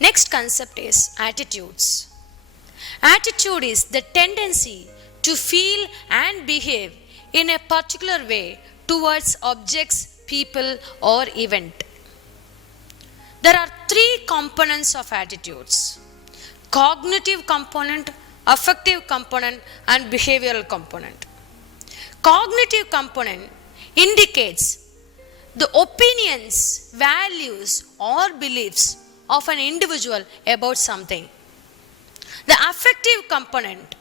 Next concept is attitudes. Attitude is the tendency to feel and behave in a particular way towards objects, people, or event. There are three components of attitudes: cognitive component, affective component, and behavioral component. Cognitive component indicates the opinions, values, or beliefs of an individual about something. The affective component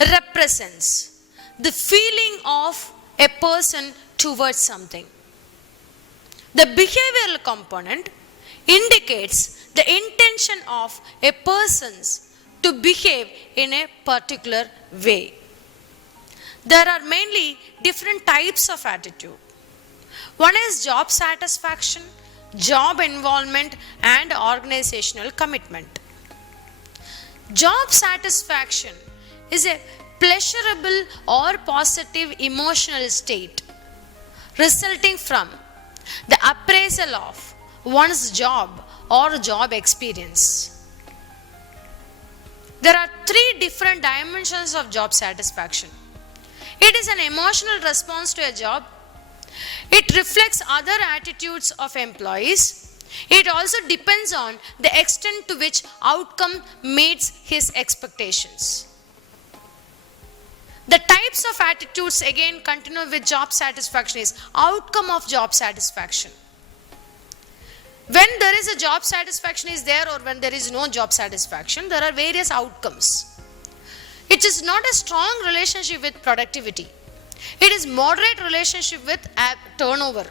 represents the feeling of a person towards something. The behavioral component indicates the intention of a person to behave in a particular way. There are mainly different types of attitude. One is job satisfaction, job involvement, and organizational commitment. Job satisfaction is a pleasurable or positive emotional state resulting from the appraisal of one's job or job experience. There are three different dimensions of job satisfaction. It is an emotional response to a job. It reflects other attitudes of employees. It also depends on the extent to which outcome meets his expectations. The types of attitudes again continue with job satisfaction is outcome of job satisfaction. When there is a job satisfaction is there, or when there is no job satisfaction, there are various outcomes. It is not a strong relationship with productivity. It is moderate relationship with turnover.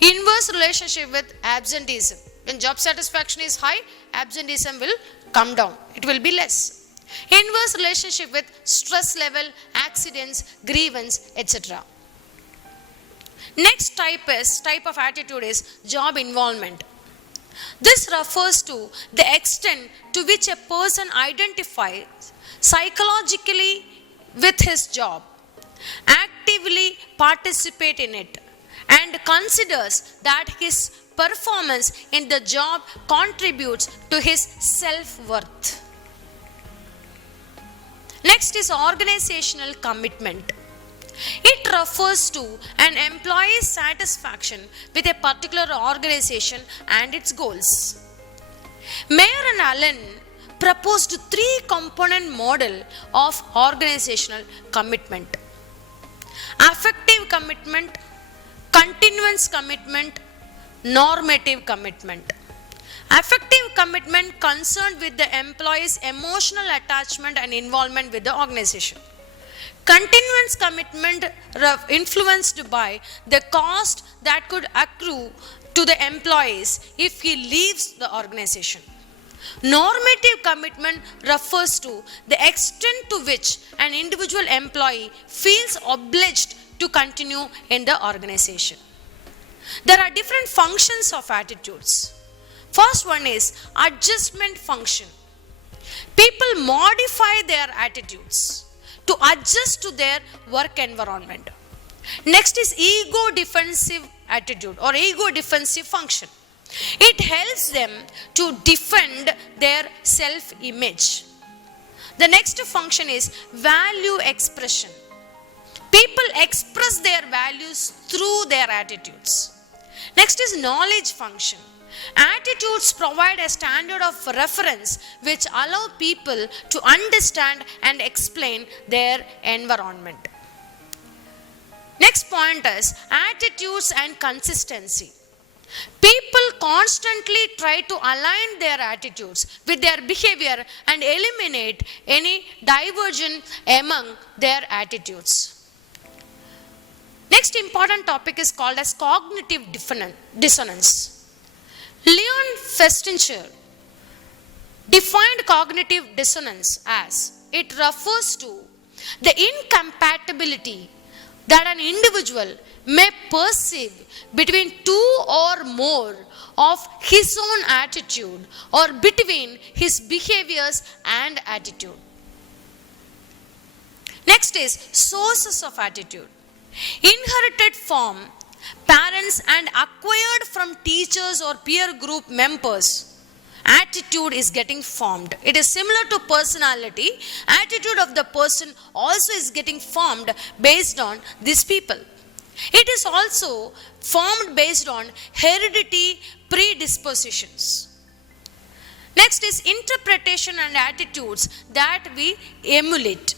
Inverse relationship with absenteeism. When job satisfaction is high, absenteeism will come down. It will be less. Inverse relationship with stress level, accidents, grievance, etc. Next type of attitude is job involvement. This refers to the extent to which a person identifies psychologically with his job, actively participate in it, and considers that his performance in the job contributes to his self-worth. Next is organizational commitment. It refers to an employee's satisfaction with a particular organization and its goals. Mayer and Allen proposed a three-component model of organizational commitment: affective commitment, continuance commitment, normative commitment. Affective commitment concerned with the employee's emotional attachment and involvement with the organization. Continuance commitment influenced by the cost that could accrue to the employees if he leaves the organization. Normative commitment refers to the extent to which an individual employee feels obliged to continue in the organization. There are different functions of attitudes. First one is adjustment function. People modify their attitudes to adjust to their work environment. Next is ego defensive attitude or ego defensive function. It helps them to defend their self-image. The next function is value expression. People express their values through their attitudes. Next is knowledge function. Attitudes provide a standard of reference which allow people to understand and explain their environment. Next point is attitudes and consistency. People constantly try to align their attitudes with their behavior and eliminate any diversion among their attitudes. Next important topic is called as cognitive dissonance. Leon Festinger defined cognitive dissonance as it refers to the incompatibility that an individual may perceive between two or more of his own attitude or between his behaviors and attitude. Next is sources of attitude. Inherited from parents and acquired from teachers or peer group members attitude is getting formed. It is similar to personality. Attitude of the person also is getting formed based on these people. It is also formed based on heredity predispositions. Next is interpretation and attitudes that we emulate.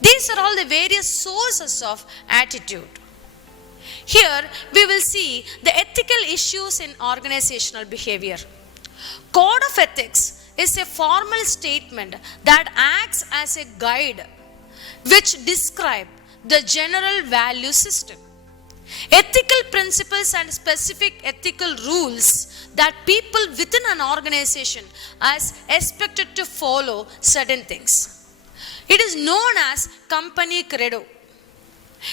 These are all the various sources of attitude. Here we will see the ethical issues in organizational behavior. Code of ethics is a formal statement that acts as a guide which describe the general value system. Ethical principles and specific ethical rules that people within an organization are expected to follow certain things. It is known as company credo.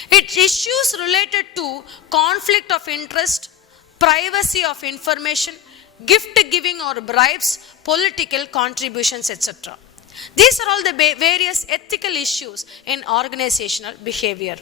It issues related to conflict of interest, privacy of information, gift giving or bribes, political contributions, etc. These are all the various ethical issues in organizational behavior.